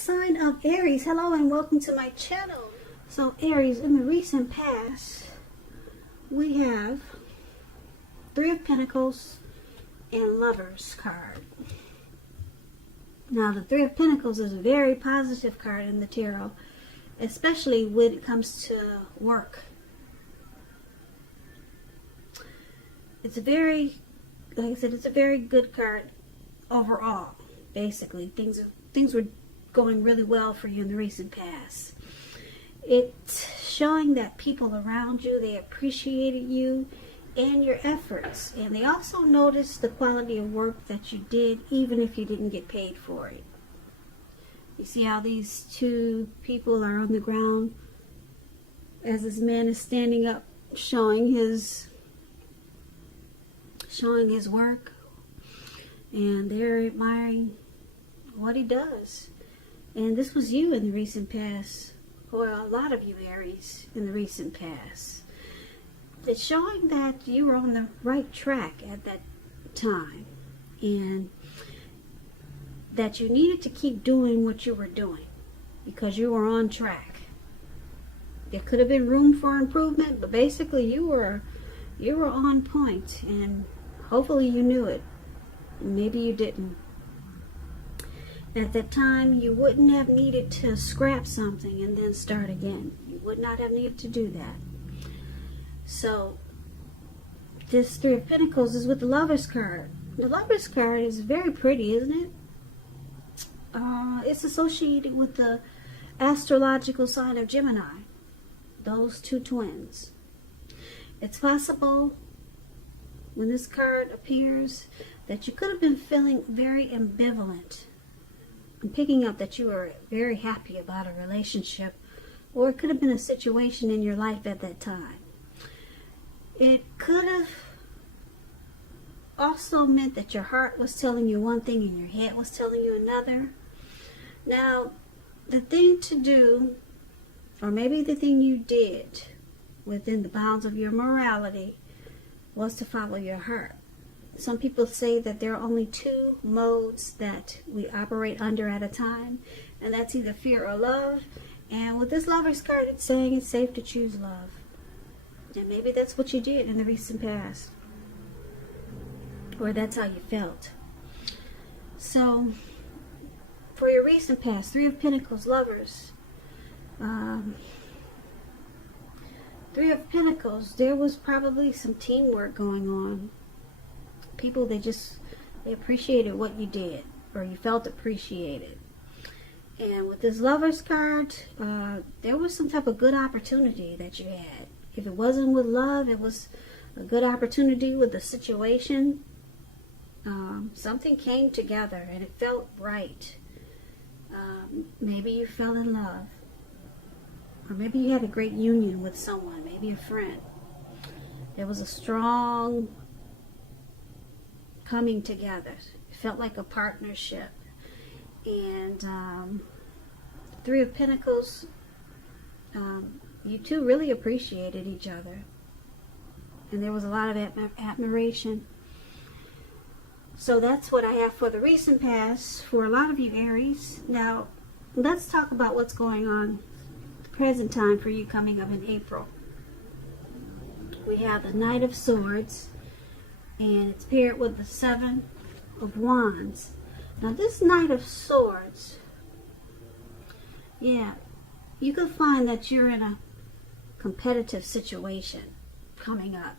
sign of Aries. Hello and welcome to my channel. So Aries, in the recent past, we have Three of Pentacles and Lovers card. Now the Three of Pentacles is a very positive card in the tarot, especially when it comes to work. It's a very, like I said, it's a very good card overall. Basically, things were going really well for you in the recent past. It's showing that people around you, they appreciated you and your efforts, and they also noticed the quality of work that you did, even if you didn't get paid for it. You see how these two people are on the ground as this man is standing up, showing his work, and they're admiring what he does. And this was you in the recent past, or a lot of you Aries in the recent past. It's showing that you were on the right track at that time, and that you needed to keep doing what you were doing because you were on track. There could have been room for improvement, but basically you were on point, and hopefully you knew it. Maybe you didn't. At that time, you wouldn't have needed to scrap something and then start again. You would not have needed to do that. So, this Three of Pentacles is with the Lovers card. The Lovers card is very pretty, isn't it? It's associated with the astrological sign of Gemini. Those two twins. It's possible when this card appears that you could have been feeling very ambivalent. I'm picking up that you were very happy about a relationship, or it could have been a situation in your life at that time. It could have also meant that your heart was telling you one thing and your head was telling you another. Now, the thing to do, or maybe the thing you did within the bounds of your morality, was to follow your heart. Some people say that there are only two modes that we operate under at a time, and that's either fear or love. And with this Lovers card, it's saying it's safe to choose love. And maybe that's what you did in the recent past, or that's how you felt. So, for your recent past, Three of Pentacles, Lovers, Three of Pentacles, there was probably some teamwork going on. People, they appreciated what you did, or you felt appreciated. And with this Lovers card, there was some type of good opportunity that you had. If it wasn't with love, it was a good opportunity with the situation. Something came together and it felt right. Maybe you fell in love, or maybe you had a great union with someone, maybe a friend. There was a strong coming together. It felt like a partnership. And Three of Pentacles, you two really appreciated each other, and there was a lot of admiration. So that's what I have for the recent past for a lot of you Aries. Now let's talk about what's going on the present time for you coming up in April. We have the Knight of Swords, and it's paired with the Seven of Wands. Now this Knight of Swords, yeah, you could find that you're in a competitive situation coming up.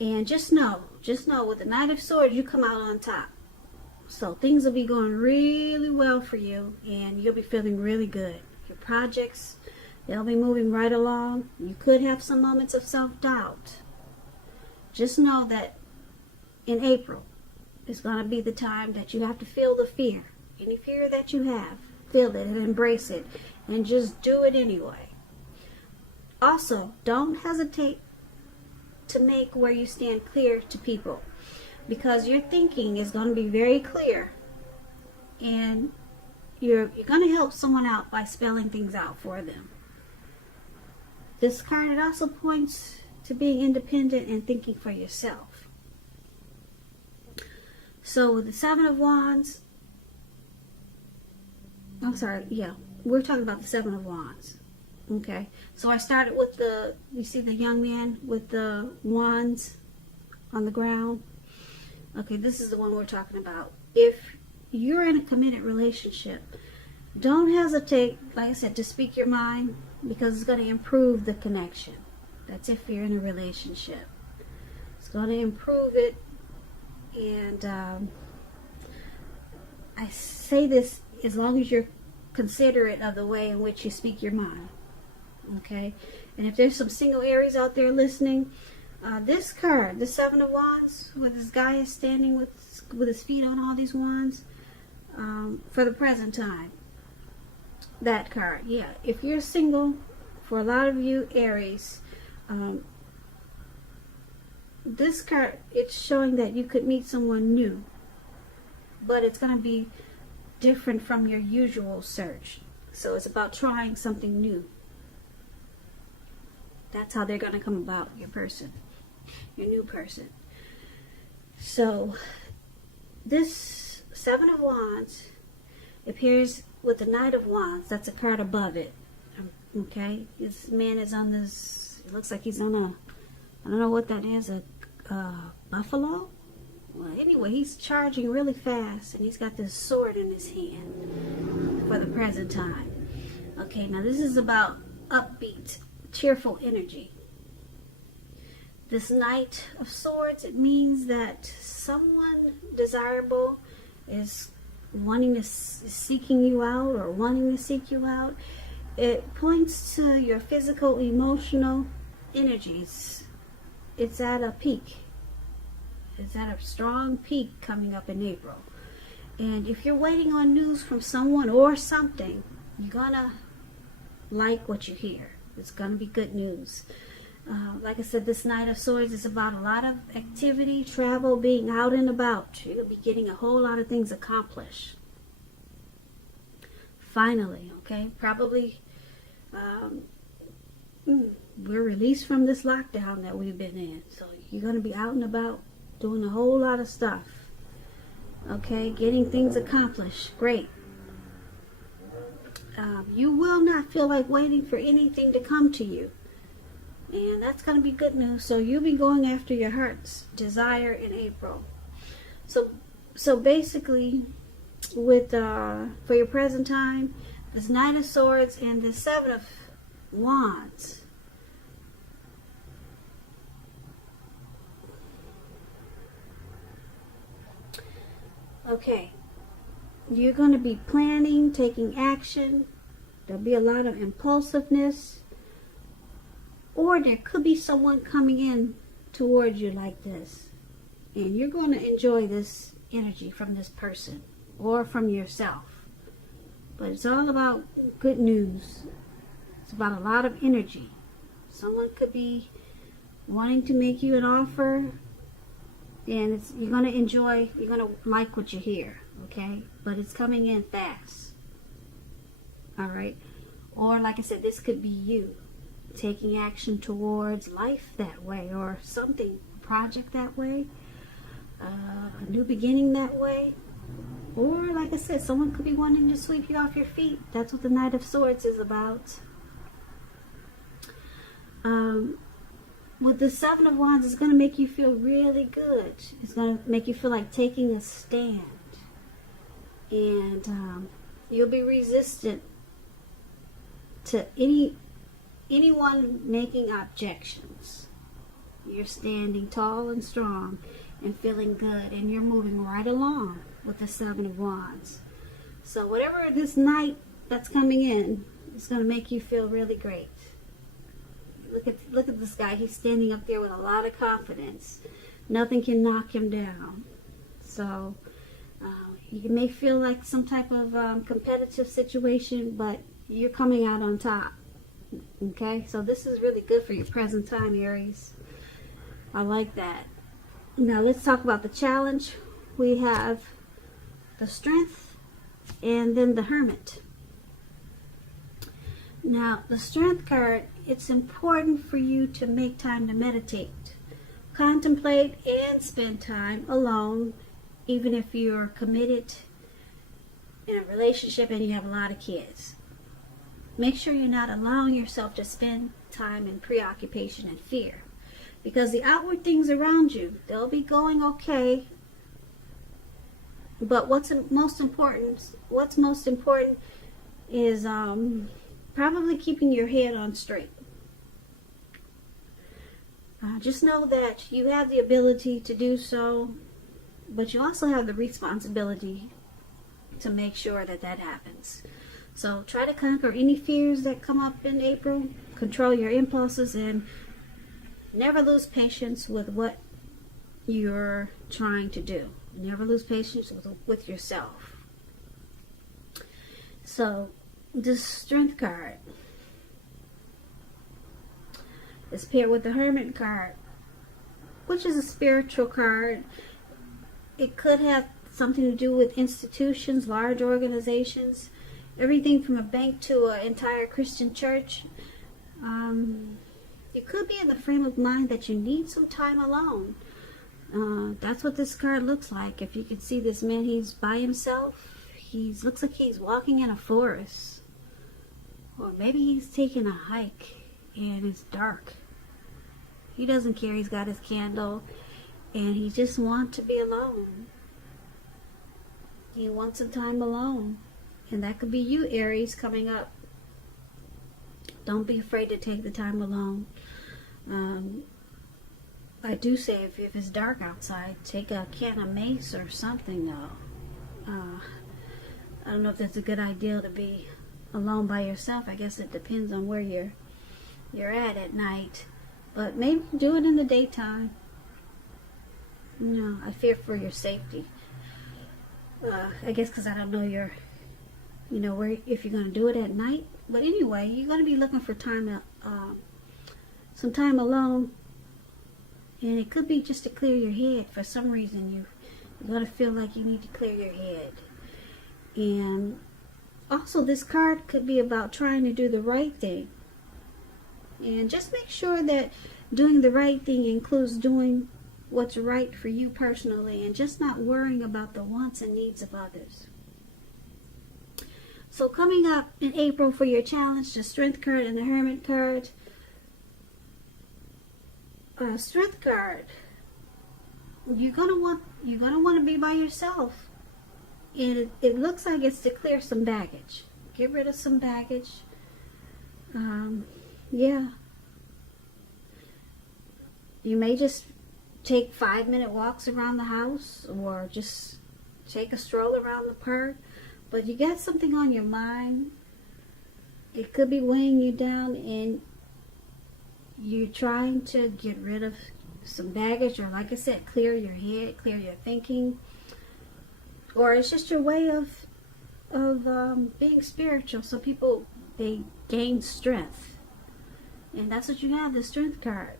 And just know with the Knight of Swords, you come out on top. So things will be going really well for you, and you'll be feeling really good. Your projects, they'll be moving right along. You could have some moments of self-doubt. Just know that in April is going to be the time that you have to feel the fear. Any fear that you have, feel it and embrace it, and just do it anyway. Also, don't hesitate to make where you stand clear to people, because your thinking is going to be very clear, and you're going to help someone out by spelling things out for them. This card, it also points to being independent and thinking for yourself. So with the Seven of Wands, I'm sorry, yeah, we're talking about the Seven of Wands. Okay, so I started with you see the young man with the wands on the ground. Okay, this is the one we're talking about. If you're in a committed relationship, don't hesitate, like I said, to speak your mind, because it's going to improve the connection. That's if you're in a relationship. It's going to improve it. And I say this as long as you're considerate of the way in which you speak your mind. Okay? And if there's some single Aries out there listening, this card, the Seven of Wands, where this guy is standing with his feet on all these wands, for the present time, that card, yeah. If you're single, for a lot of you Aries, this card, it's showing that you could meet someone new, but it's going to be different from your usual search. So it's about trying something new. That's how they're going to come about, your person, your new person. So this Seven of Wands appears with the Knight of Wands. That's a card above it. Okay, this man is on this, it looks like he's on a, I don't know what that is, a buffalo? Well, anyway, he's charging really fast, and he's got this sword in his hand for the present time. Okay, now this is about upbeat, cheerful energy. This Knight of Swords, it means that someone desirable is seeking you out, or wanting to seek you out. It points to your physical, emotional energies. It's at a peak. It's at a strong peak coming up in April. And if you're waiting on news from someone or something, you're gonna like what you hear. It's gonna be good news. Like I said, this Knight of Swords is about a lot of activity, travel, being out and about. You're gonna be getting a whole lot of things accomplished. Finally, okay? Probably we're released from this lockdown that we've been in. So you're going to be out and about doing a whole lot of stuff. Okay? Getting things accomplished. Great. You will not feel like waiting for anything to come to you. And that's going to be good news. So you'll be going after your heart's desire in April. So basically, with for your present time, this Knight of Swords and this Seven of Wands, okay, you're going to be planning, taking action. There'll be a lot of impulsiveness, or there could be someone coming in towards you like this, and you're going to enjoy this energy from this person or from yourself. But it's all about good news. It's about a lot of energy. Someone could be wanting to make you an offer, and you're going to enjoy, you're going to like what you hear, okay? But it's coming in fast. All right? Or like I said, this could be you taking action towards life that way, or something, a project that way, a new beginning that way. Or, like I said, someone could be wanting to sweep you off your feet. That's what the Knight of Swords is about. With the Seven of Wands, it's going to make you feel really good. It's going to make you feel like taking a stand. And you'll be resistant to anyone making objections. You're standing tall and strong and feeling good, and you're moving right along with the Seven of Wands. So whatever this night that's coming in, it's going to make you feel really great. Look at this guy. He's standing up there with a lot of confidence. Nothing can knock him down. So you may feel like some type of competitive situation, but you're coming out on top. Okay, so this is really good for your present time, Aries. I like that. Now let's talk about the challenge. We have the Strength and then the Hermit. Now the Strength card, it's important for you to make time to meditate, contemplate, and spend time alone, even if you're committed in a relationship and you have a lot of kids. Make sure you're not allowing yourself to spend time in preoccupation and fear. Because the outward things around you, they'll be going okay. But what's most important is probably keeping your head on straight. Just know that you have the ability to do so, but you also have the responsibility to make sure that that happens. So try to conquer any fears that come up in April, control your impulses, and never lose patience with what you're trying to do. Never lose patience with yourself. So, this Strength card is paired with the Hermit card, which is a spiritual card. It could have something to do with institutions, large organizations, everything from a bank to an entire Christian church. You could be in the frame of mind that you need some time alone. That's what this card looks like. If you can see this man, he's by himself. Looks like he's walking in a forest. Or maybe he's taking a hike and it's dark. He doesn't care. He's got his candle and he just wants to be alone. He wants some time alone. And that could be you, Aries, coming up. Don't be afraid to take the time alone. I do say if it's dark outside, take a can of mace or something though. I don't know if that's a good idea to be alone by yourself. I guess it depends on where you're at night. But maybe do it in the daytime. No, I fear for your safety. I guess because I don't know where, if you're going to do it at night. But anyway, you're going to be looking for some time alone. And it could be just to clear your head. For some reason, you're going to feel like you need to clear your head. And also, this card could be about trying to do the right thing. And just make sure that doing the right thing includes doing what's right for you personally and just not worrying about the wants and needs of others. So coming up in April for your challenge, the Strength card and the Hermit card. Strength card. You're gonna want to be by yourself, and it looks like it's to clear some baggage. Get rid of some baggage. Yeah. You may just take 5-minute walks around the house, or just take a stroll around the park. But you got something on your mind. It could be weighing you down, and you're trying to get rid of some baggage, or like I said, clear your head, clear your thinking. Or it's just your way of being spiritual. So people, they gain strength. And that's what you have, the Strength card.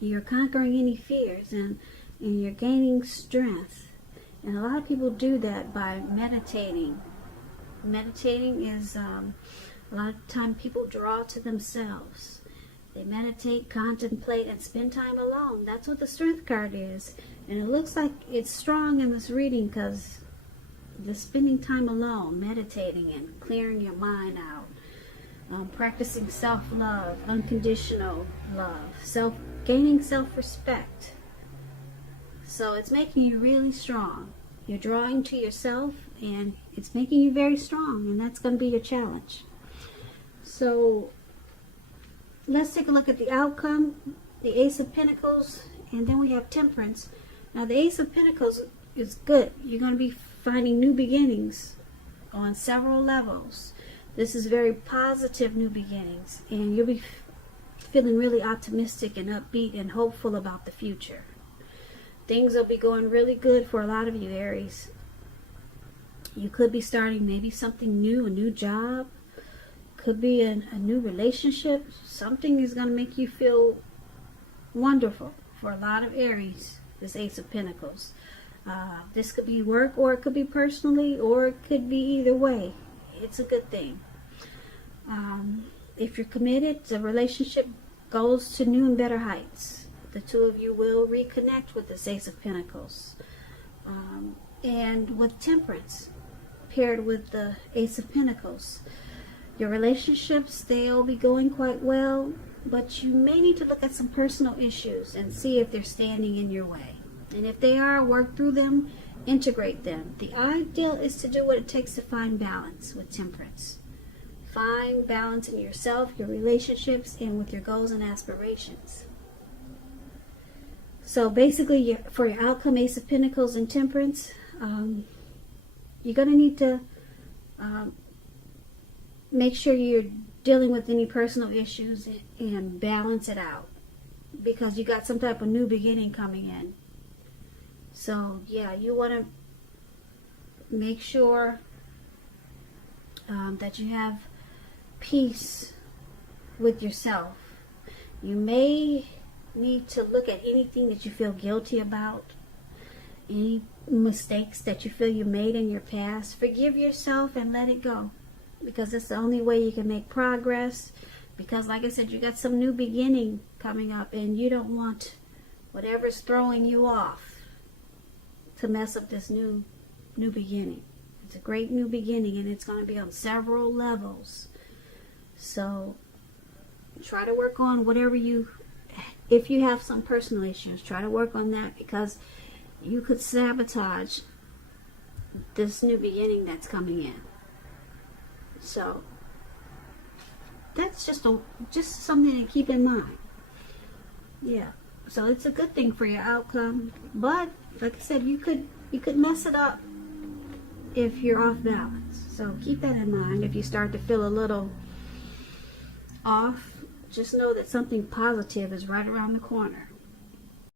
You're conquering any fears, and you're gaining strength. And a lot of people do that by meditating. Meditating is, a lot of time people draw to themselves. They meditate, contemplate, and spend time alone. That's what the Strength card is. And it looks like it's strong in this reading because the spending time alone, meditating and clearing your mind out, practicing self-love, unconditional love, gaining self-respect. So it's making you really strong. You're drawing to yourself, and it's making you very strong, and that's going to be your challenge. So let's take a look at the outcome, the Ace of Pentacles, and then we have Temperance. Now the Ace of Pentacles is good. You're going to be finding new beginnings on several levels. This is very positive new beginnings, and you'll be feeling really optimistic and upbeat and hopeful about the future. Things will be going really good for a lot of you, Aries. You could be starting maybe something new, a new job. Could be a new relationship. Something is going to make you feel wonderful for a lot of Aries, this Ace of Pentacles. This could be work, or it could be personally, or it could be either way. It's a good thing. If you're committed, the relationship goes to new and better heights. The two of you will reconnect with this Ace of Pentacles. and with Temperance paired with the Ace of Pentacles. Your relationships, they'll be going quite well, but you may need to look at some personal issues and see if they're standing in your way. And if they are, work through them, integrate them. The ideal is to do what it takes to find balance with Temperance. Find balance in yourself, your relationships, and with your goals and aspirations. So basically, for your outcome, Ace of Pentacles and Temperance, you're going to need to make sure you're dealing with any personal issues and balance it out, because you got some type of new beginning coming in. So yeah, you want to make sure that you have peace with yourself. You may need to look at anything that you feel guilty about, any mistakes that you feel you made in your past. Forgive yourself and let it go, because it's the only way you can make progress. Because like I said, you got some new beginning coming up, and you don't want whatever's throwing you off to mess up this new beginning. It's a great new beginning, and it's going to be on several levels. So try to work on whatever if you have some personal issues, try to work on that, because you could sabotage this new beginning that's coming in. So that's just something to keep in mind. Yeah. So it's a good thing for your outcome, but like I said, you could mess it up if you're off balance. So keep that in mind. If you start to feel a little off, just know that something positive is right around the corner.